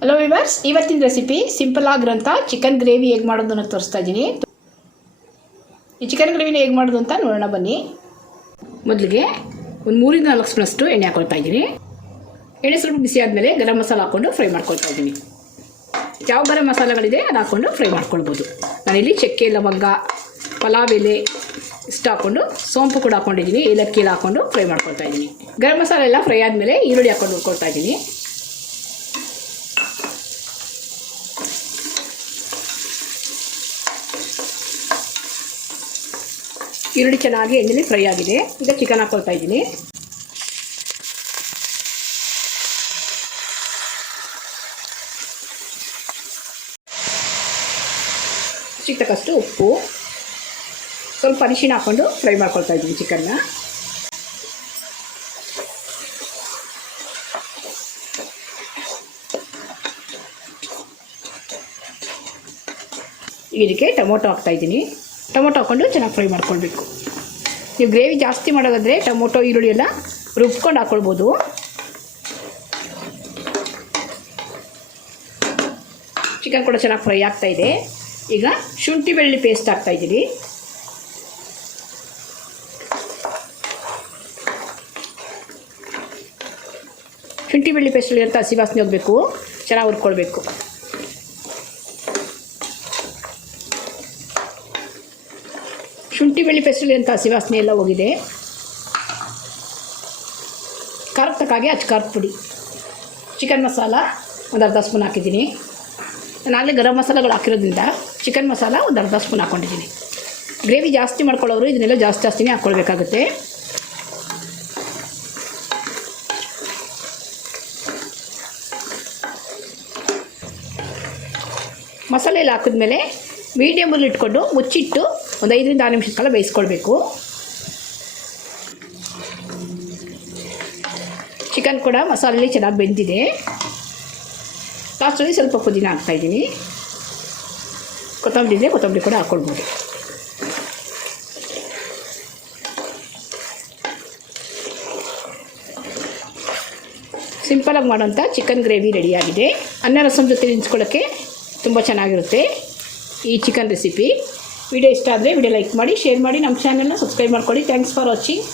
Hello viewers ಇವತ್ತಿನ recipe simple ಆಗಿರೋಂಥ chicken gravy ಹೇಗೆ ಮಾಡೋದು ಅನ್ನೋದು ತೋರಿಸ್ತಾ ಇದ್ದೀನಿ. ಈ ಚಿಕನ್ ಗ್ರೇವಿನ ಹೇಗೆ ಮಾಡೋದು ಅಂತ ನೋಡೋಣ ಬನ್ನಿ. ಮೊದಲಿಗೆ ಒಂದು ಮೂರಿಂದ ನಾಲ್ಕು ಸ್ಪೂನಷ್ಟು ಎಣ್ಣೆ ಹಾಕೊಳ್ತಾ ಇದ್ದೀನಿ. ಎಣ್ಣೆ ಸ್ವಲ್ಪ ಬಿಸಿ ಆದಮೇಲೆ ಗರಂ ಮಸಾಲ ಹಾಕ್ಕೊಂಡು ಫ್ರೈ ಮಾಡ್ಕೊಳ್ತಾ ಇದ್ದೀನಿ. ಯಾವ ಗರಂ ಮಸಾಲೆಗಳಿದೆ ಅದು ಹಾಕ್ಕೊಂಡು ಫ್ರೈ ಮಾಡ್ಕೊಳ್ಬೋದು. ನಾನಿಲ್ಲಿ ಚಕ್ಕೆ, ಲವಂಗ, ಪಲಾವ್, ಎಲೆ ಇಷ್ಟು ಹಾಕ್ಕೊಂಡು ಸೋಂಪು ಕೂಡ ಹಾಕ್ಕೊಂಡಿದ್ದೀನಿ ಏಲಕ್ಕಿ ಎಲ್ಲ ಹಾಕ್ಕೊಂಡು ಫ್ರೈ ಮಾಡ್ಕೊಳ್ತಾ ಇದ್ದೀನಿ. ಗರಂ ಮಸಾಲೆ ಎಲ್ಲ ಫ್ರೈ ಆದಮೇಲೆ ಈರುಳ್ಳಿ ಹಾಕ್ಕೊಂಡು ಹುಡ್ಕೊಳ್ತಾ ಇದ್ದೀನಿ. ಈರುಳ್ಳಿ ಚೆನ್ನಾಗಿ ಎಣ್ಣೆಲಿ ಫ್ರೈ ಆಗಿದೆ. ಈಗ ಚಿಕನ್ ಹಾಕೊಳ್ತಾ ಇದ್ದೀನಿ. ಚಿಕ್ಕಷ್ಟು ಉಪ್ಪು. ಸ್ವಲ್ಪ ಅರಿಶಿನ ಹಾಕ್ಕೊಂಡು ಫ್ರೈ ಮಾಡ್ಕೊಳ್ತಾ ಇದ್ದೀನಿ ಚಿಕನ್ನ ಇದಕ್ಕೆ ಟೊಮೊಟೊ ಹಾಕ್ತಾ ಇದ್ದೀನಿ. ಟೊಮೊಟೊ ಹಾಕ್ಕೊಂಡು ಚೆನ್ನಾಗಿ ಫ್ರೈ ಮಾಡ್ಕೊಳ್ಬೇಕು. ನೀವು ಗ್ರೇವಿ ಜಾಸ್ತಿ ಮಾಡೋದಾದರೆ ಟೊಮೊಟೊ, ಈರುಳ್ಳಿ ಎಲ್ಲ ರುಬ್ಕೊಂಡು ಹಾಕ್ಕೊಳ್ಬೋದು ಚಿಕನ್ ಕೂಡ ಚೆನ್ನಾಗಿ ಫ್ರೈ ಆಗ್ತಾ ಇದೆ. ಈಗ ಶುಂಠಿ ಬೆಳ್ಳಿ ಪೇಸ್ಟ್ ಹಾಕ್ತಾ ಇದ್ದೀನಿ ಶುಂಠಿ ಬೆಳ್ಳಿ ಪೇಸ್ಟಲ್ಲಿ ಅಂತ ಹಸಿ ವಾಸನೆ ಹೋಗಬೇಕು, ಚೆನ್ನಾಗಿ ಹುರ್ಕೊಳ್ಬೇಕು. ಶುಂಠಿ ಬೆಳ್ಳಿ ಫೆಸ್ಟಿವಲ್ ಅಂತ ಸಿವಾಸನೆ ಎಲ್ಲ ಹೋಗಿದೆ. ಕರ್ತಕ್ಕಾಗಿ ತಕ್ಕಾಗೆ ಅಚ್ಚ ಖಾರದ ಪುಡಿ. ಚಿಕನ್ ಮಸಾಲ ಒಂದು ಅರ್ಧ ಸ್ಪೂನ್ ಹಾಕಿದ್ದೀನಿ. ನಾನಾಗಲೇ ಗರಂ ಮಸಾಲಗಳು ಹಾಕಿರೋದ್ರಿಂದ ಚಿಕನ್ ಮಸಾಲ ಒಂದು ಅರ್ಧ ಸ್ಪೂನ್ ಹಾಕ್ಕೊಂಡಿದ್ದೀನಿ ಗ್ರೇವಿ ಜಾಸ್ತಿ ಮಾಡ್ಕೊಳ್ಳೋರು ಇದನ್ನೆಲ್ಲ ಜಾಸ್ತಿ ಜಾಸ್ತಿನೇ ಹಾಕ್ಕೊಳ್ಬೇಕಾಗುತ್ತೆ. ಮಸಾಲೆ ಎಲ್ಲ ಹಾಕಿದ್ಮೇಲೆ ಮೀಡಿಯಮಲ್ಲಿ ಇಟ್ಕೊಂಡು ಮುಚ್ಚಿಟ್ಟು ಒಂದು ಐದರಿಂದ ಆರು ನಿಮಿಷದ ಕಾಲ ಬೇಯಿಸ್ಕೊಳ್ಬೇಕು. ಚಿಕನ್ ಕೂಡ ಮಸಾಲೆಯಲ್ಲಿ ಚೆನ್ನಾಗಿ ಬೆಂದಿದೆ. ಲಾಸ್ಟಲ್ಲಿ ಸ್ವಲ್ಪ ಪುದೀನ ಹಾಕ್ತಾಯಿದ್ದೀನಿ ಕೊತ್ತಂಬರಿ ಇದೆ ಕೊತ್ತಂಬರಿ ಕೂಡ ಹಾಕ್ಕೊಳ್ಬೋದು ಸಿಂಪಲಾಗಿ ಮಾಡೋಂಥ ಚಿಕನ್ ಗ್ರೇವಿ ರೆಡಿಯಾಗಿದೆ ಅನ್ನ, ರಸಂ ಜೊತೆ ನೆನೆಸ್ಕೊಳ್ಳೋಕ್ಕೆ ತುಂಬ ಚೆನ್ನಾಗಿರುತ್ತೆ. ಈ ಚಿಕನ್ ರೆಸಿಪಿ. ವಿಡಿಯೋ ಇಷ್ಟ ಆದರೆ ವಿಡಿಯೋ ಲೈಕ್ ಮಾಡಿ, ಶೇರ್ ಮಾಡಿ, ನಮ್ಮ ಚಾನಲ್ನ ಸಬ್ಸ್ಕ್ರೈಬ್ ಮಾಡ್ಕೊಳ್ಳಿ. Thanks for watching